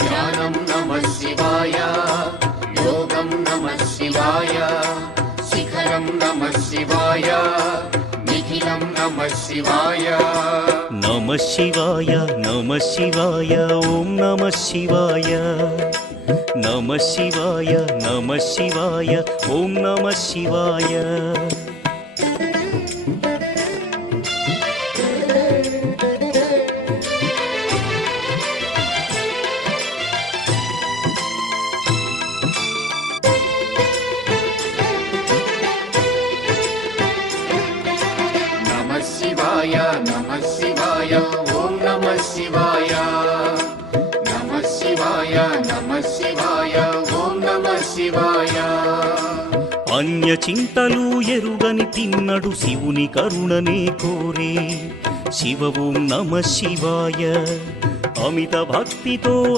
ధ్యానం నమః శివాయ, యోగం నమః శివాయ, శిఖరం నమః శివాయ, నిఖిలం నమః శివాయ. నమః శివాయ నమః శివాయ ఓం నమః శివాయ. నమః శివాయ నమః శివాయ ఓం నమః శివాయ. నమః శివాయ నమః శివాయ ఓం నమః శివాయ. నమః శివాయ నమః శివాయ ఓం నమః శివాయ. అన్య చింతలు ఎరుగని తిన్నడు శివుని కరుణనే కోరే. శివ ఓం నమః శివాయ. అమిత భక్తితో